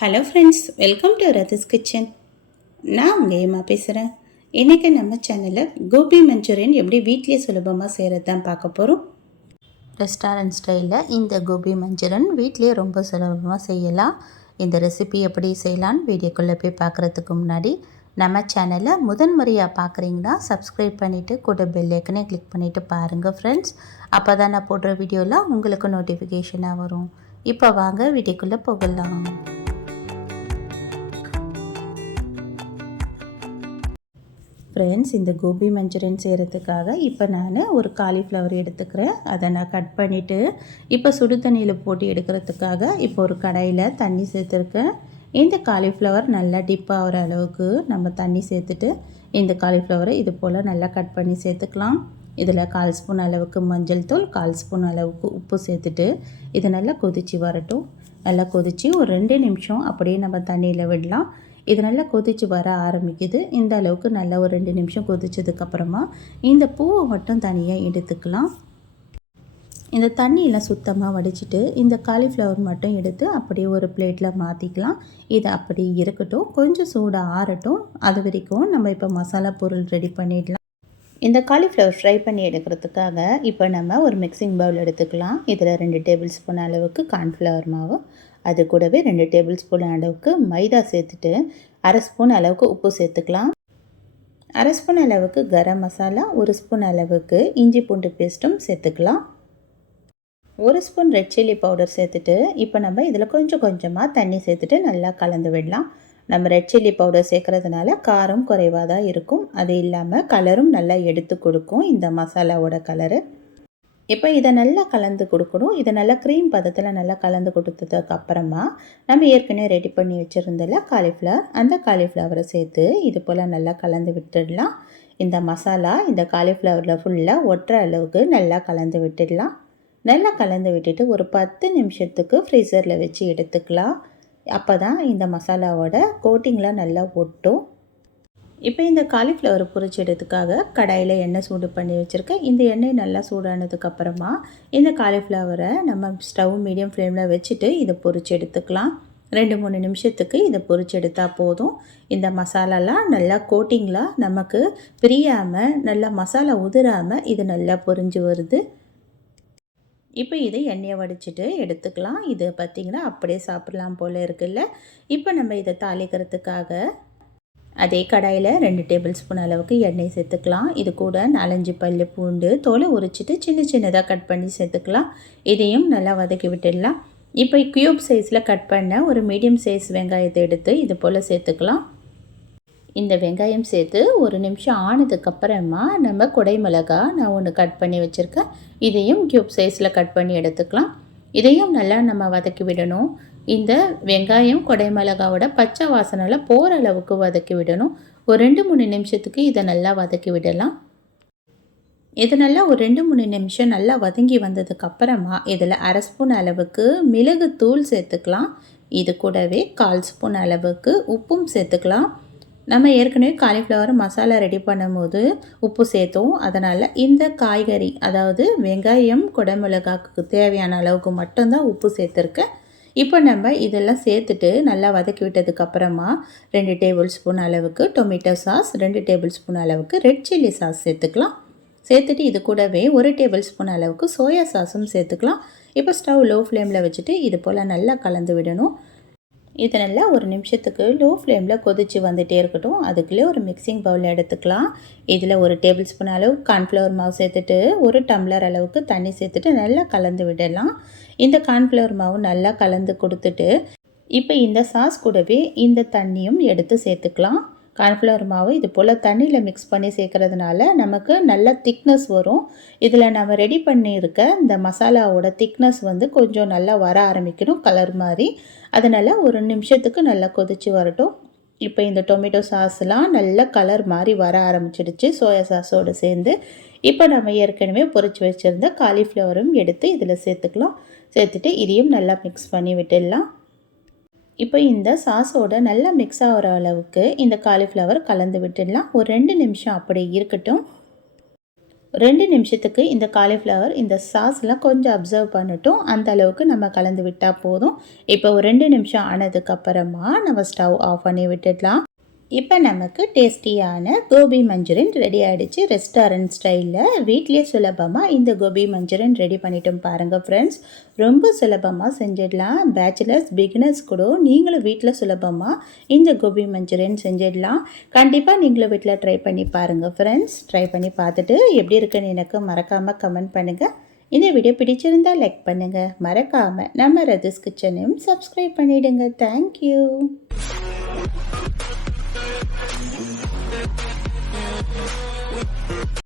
Hello friends welcome to Rathi's kitchen நான் உங்கள் ஏமா பேசுகிறேன் இன்றைக்கி நம்ம சேனலில் கோபி மஞ்சூரியன் எப்படி வீட்லேயே சுலபமாக செய்கிறது தான் பார்க்க போகிறோம் ரெஸ்டாரண்ட் ஸ்டைலில் இந்த கோபி மஞ்சூரியன் வீட்லேயே ரொம்ப சுலபமாக செய்யலாம். இந்த ரெசிபி எப்படி செய்யலான்னு வீடியோக்குள்ளே போய் பார்க்குறதுக்கு முன்னாடி நம்ம சேனலை முதன் முறையாக பார்க்குறீங்கன்னா சப்ஸ்கிரைப் பண்ணிவிட்டு கூட பெல்லைக்கனே கிளிக் பண்ணிவிட்டு பாருங்கள் ஃப்ரெண்ட்ஸ் அப்போ தான் நான் போடுற வீடியோவில் உங்களுக்கு நோட்டிஃபிகேஷனாக வரும். இப்போ வாங்க வீடியோக்குள்ளே போகலாம். ஃப்ரெண்ட்ஸ் இந்த கோபி மஞ்சூரியன் செய்கிறதுக்காக இப்போ நான் ஒரு காலிஃப்ளவர் எடுத்துக்கிறேன். அதை நான் கட் பண்ணிவிட்டு இப்போ சுடு தண்ணியில் போட்டு எடுக்கிறதுக்காக இப்போ ஒரு கடாயில் தண்ணி சேர்த்துருக்கேன். இந்த காலிஃப்ளவர் நல்லா டிப் ஆகிற அளவுக்கு நம்ம தண்ணி சேர்த்துட்டு இந்த காலிஃப்ளவரை இது போல் நல்லா கட் பண்ணி சேர்த்துக்கலாம். இதில் கால் ஸ்பூன் அளவுக்கு மஞ்சள் தூள் கால் ஸ்பூன் அளவுக்கு உப்பு சேர்த்துட்டு இது நல்லா கொதித்து வரட்டும். நல்லா கொதித்து ஒரு ரெண்டு நிமிஷம் அப்படியே நம்ம தண்ணியில் விடலாம். இது நல்லா கொதித்து வர ஆரம்பிக்குது. இந்த அளவுக்கு நல்லா ஒரு ரெண்டு நிமிஷம் கொதிச்சதுக்கப்புறமா இந்த பூவை மட்டும் தனியாக எடுத்துக்கலாம். இந்த தண்ணியெல்லாம் சுத்தமாக வடிச்சிட்டு இந்த காலிஃப்ளவர் மட்டும் எடுத்து அப்படியே ஒரு பிளேட்டில் மாற்றிக்கலாம் இது அப்படி இருக்கட்டும். கொஞ்சம் சூடாக ஆறட்டும். அது வரைக்கும் நம்ம இப்போ மசாலா பொருள் ரெடி பண்ணிடலாம். இந்த காலிஃப்ளவர் ஃப்ரை பண்ணி எடுக்கிறதுக்காக இப்போ நம்ம ஒரு மிக்சிங் பவுல் எடுத்துக்கலாம். இதில் ரெண்டு டேபிள் ஸ்பூன் அளவுக்கு கார்ன்ஃப்ளவர் மாவு அது கூடவே ரெண்டு டேபிள் ஸ்பூன் அளவுக்கு மைதா சேர்த்துட்டு அரை ஸ்பூன் அளவுக்கு உப்பு சேர்த்துக்கலாம். அரை ஸ்பூன் அளவுக்கு கரம் மசாலா ஒரு ஸ்பூன் அளவுக்கு இஞ்சி பூண்டு பேஸ்ட்டும் சேர்த்துக்கலாம். ஒரு ஸ்பூன் ரெட் சில்லி பவுடர் சேர்த்துட்டு இப்போ நம்ம இதில் கொஞ்சம் கொஞ்சமாக தண்ணி சேர்த்துட்டு நல்லா கலந்து விடலாம். நம்ம ரெட் சில்லி பவுடர் சேர்க்குறதுனால காரம் குறைவாக தான் இருக்கும். அது இல்லாமல் கலரும் நல்லா எடுத்து கொடுக்கும் இந்த மசாலாவோட கலரு. இப்போ இதை நல்லா கலந்து கொடுக்கணும். இதை நல்லா க்ரீம் பதத்தில் நல்லா கலந்து கொடுத்ததுக்கு அப்புறமா நம்ம ஏற்கனவே ரெடி பண்ணி வச்சுருந்தல காலிஃப்ளவர் அந்த காலிஃப்ளவரை சேர்த்து இது போல் நல்லா கலந்து விட்டுடலாம். இந்த மசாலா இந்த காலிஃப்ளவரில் ஃபுல்லாக ஒட்டுற அளவுக்கு நல்லா கலந்து விட்டுடலாம். நல்லா கலந்து விட்டுட்டு ஒரு பத்து நிமிஷத்துக்கு ஃப்ரீசரில் வச்சு எடுத்துக்கலாம். அப்போ தான் இந்த மசாலாவோட கோட்டிங்லாம் நல்லா ஒட்டும். இப்போ இந்த காலிஃப்ளவர் பொரிச்சிடத்துக்காக கடாயில் எண்ணெய் சூடு பண்ணி வச்சுருக்கேன். இந்த எண்ணெய் நல்லா சூடானதுக்கப்புறமா இந்த காலிஃப்ளவரை நம்ம ஸ்டவ் மீடியம் ஃப்ளேமில் வச்சுட்டு இதை பொறிச்சு எடுத்துக்கலாம் ரெண்டு மூணு நிமிஷத்துக்கு இதை பொரிச்சு எடுத்தால் போதும். இந்த மசாலாலாம் நல்லா கோட்டிங்லாம் நமக்கு பிரியாமல் நல்லா மசாலா உதிராமல் இது நல்லா பொரிஞ்சு வருது. இப்போ இதை எண்ணெயை வடிச்சிட்டு எடுத்துக்கலாம். இது பார்த்திங்கன்னா அப்படியே சாப்பிட்லாம் போல் இருக்குல்ல. இப்போ நம்ம இதை தாளிக்கிறதுக்காக அதே கடாயில் ரெண்டு டேபிள் ஸ்பூன் அளவுக்கு எண்ணெய் சேர்த்துக்கலாம். இது கூட நாலஞ்சு பல்லு பூண்டு தோலை உரிச்சிட்டு சின்ன சின்னதாக கட் பண்ணி சேர்த்துக்கலாம். இதையும் நல்லா வதக்கி விட்டுடலாம். இப்போ க்யூப் சைஸில் கட் பண்ண ஒரு மீடியம் சைஸ் வெங்காயத்தை எடுத்து இது போல் சேர்த்துக்கலாம். இந்த வெங்காயம் சேர்த்து ஒரு நிமிஷம் ஆனதுக்கப்புறமா நம்ம குடை மிளகா நான் ஒன்று கட் பண்ணி வச்சுருக்கேன். இதையும் க்யூப் சைஸில் கட் பண்ணி எடுத்துக்கலாம். இதையும் நல்லா நம்ம வதக்கி விடணும். இந்த வெங்காயம் கொடைமிளகாவோட பச்சை வாசனையில் போகிற அளவுக்கு வதக்கி விடணும். ஒரு ரெண்டு மூணு நிமிஷத்துக்கு இதை நல்லா வதக்கி விடலாம். இது நல்லா ஒரு ரெண்டு மூணு நிமிஷம் நல்லா வதங்கி வந்ததுக்கப்புறமா இதில் அரை ஸ்பூன் அளவுக்கு மிளகு தூள் சேர்த்துக்கலாம். இது கூடவே கால் ஸ்பூன் அளவுக்கு உப்பும் சேர்த்துக்கலாம். நம்ம ஏற்கனவே காலிஃப்ளவர் மசாலா ரெடி பண்ணும்போது உப்பு சேர்த்தோம். அதனால் இந்த காய்கறி அதாவது வெங்காயம் குடமிளகாக்கு தேவையான அளவுக்கு மட்டும்தான் உப்பு சேர்த்துருக்கேன். இப்போ நம்ம இதெல்லாம் சேர்த்துட்டு நல்லா வதக்கி விட்டதுக்கப்புறமா ரெண்டு டேபிள் ஸ்பூன் அளவுக்கு டொமேட்டோ சாஸ் ரெண்டு டேபிள் ஸ்பூன் அளவுக்கு ரெட் சில்லி சாஸ் சேர்த்துக்கலாம். சேர்த்துட்டு இது கூடவே ஒரு டேபிள் ஸ்பூன் அளவுக்கு சோயா சாஸும் சேர்த்துக்கலாம். இப்போ ஸ்டவ் லோ ஃப்ளேமில் வச்சுட்டு இது போல் நல்லா கலந்து விடணும். இது நல்லா ஒரு நிமிஷத்துக்கு லோ ஃப்ளேமில் கொதித்து வந்துகிட்டே இருக்கட்டும். அதுக்குள்ளே ஒரு மிக்சிங் பவுல் எடுத்துக்கலாம். இதில் ஒரு டேபிள் ஸ்பூன் அளவு கார்ன்ஃப்ளவர் மாவு சேர்த்துட்டு ஒரு டம்ளர் அளவுக்கு தண்ணி சேர்த்துட்டு நல்லா கலந்து விடலாம். இந்த கார்ன்ஃப்ளவர் மாவு நல்லா கலந்து கொடுத்துட்டு இப்போ இந்த சாஸ் கூடவே இந்த தண்ணியும் எடுத்து சேர்த்துக்கலாம். கார்ன்ஃப்ளவர் மாவு இது போல் தண்ணியில் மிக்ஸ் பண்ணி சேர்க்குறதுனால நமக்கு நல்ல திக்னஸ் வரும். இதில் நம்ம ரெடி பண்ணியிருக்க இந்த மசாலாவோட திக்னஸ் வந்து கொஞ்சம் நல்லா வர ஆரம்பிக்கணும் கலர் மாதிரி அதனால் ஒரு நிமிஷத்துக்கு நல்லா கொதித்து வரட்டும். இப்போ இந்த டொமேட்டோ சாஸ்லாம் நல்ல கலர் மாதிரி வர ஆரம்பிச்சிடுச்சு. சோயா சாஸோடு சேர்ந்து. இப்போ நம்ம ஏற்கனவே பொறிச்சு வச்சுருந்த காலிஃப்ளவரும் எடுத்து இதில் சேர்த்துக்கலாம். சேர்த்துட்டு இதையும் நல்லா மிக்ஸ் பண்ணி விட்டுடலாம். இப்போ இந்த சாஸோட நல்லா மிக்ஸ் ஆகிற அளவுக்கு இந்த காலிஃப்ளவர் கலந்து விட்டுடலாம். ஒரு ரெண்டு நிமிஷம் அப்படி இருக்கட்டும். ரெண்டு நிமிஷத்துக்கு இந்த காலிஃப்ளவர் இந்த சாஸ்லாம் கொஞ்சம் அப்சர்வ் பண்ணட்டும். அந்த அளவுக்கு நம்ம கலந்து விட்டால் போதும். இப்போ ஒரு ரெண்டு நிமிஷம் ஆனதுக்கப்புறமா நம்ம ஸ்டவ் ஆஃப் பண்ணி விட்டுடலாம். இப்போ நமக்கு டேஸ்டியான கோபி மஞ்சூரியன் ரெடி ஆகிடுச்சு ரெஸ்டாரண்ட் ஸ்டைலில் வீட்லேயே சுலபமாக இந்த கோபி மஞ்சூரியன் ரெடி பண்ணிட்டோம் பாருங்கள் ஃப்ரெண்ட்ஸ் ரொம்ப சுலபமாக செஞ்சிடலாம். பேச்சுலர்ஸ் பிகினர்ஸ் கூட நீங்களும் வீட்டில் சுலபமாக இந்த கோபி மஞ்சூரியன் செஞ்சிடலாம். கண்டிப்பாக நீங்களும் வீட்டில் ட்ரை பண்ணி பாருங்கள் ஃப்ரெண்ட்ஸ் ட்ரை பண்ணி பார்த்துட்டு எப்படி இருக்குன்னு எனக்கு மறக்காமல் கமெண்ட் பண்ணுங்கள் இந்த வீடியோ பிடிச்சிருந்தால் லைக் பண்ணுங்கள் மறக்காமல் நம்ம ரதிஸ் கிச்சனையும் சப்ஸ்கிரைப் பண்ணிவிடுங்க தேங்க்யூ